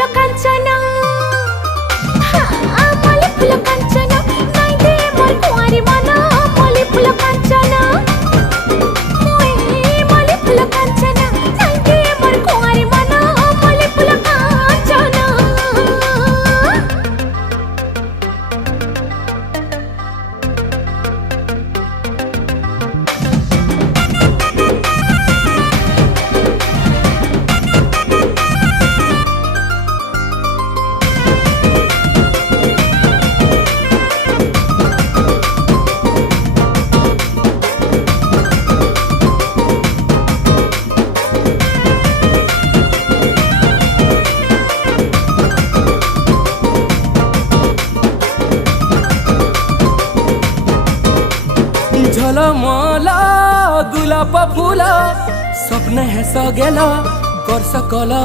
फुल कांचना मल्ली फुल कांचना नाई दे मोर कुंवारी मन मल्ली फुल कांचना मल्ली फुल कांचना नाई दे मोर कुंवारी मन मल्ली फुल कांचना। झलमला गुलाब फुला स्वप्न हे सगेला कर सकल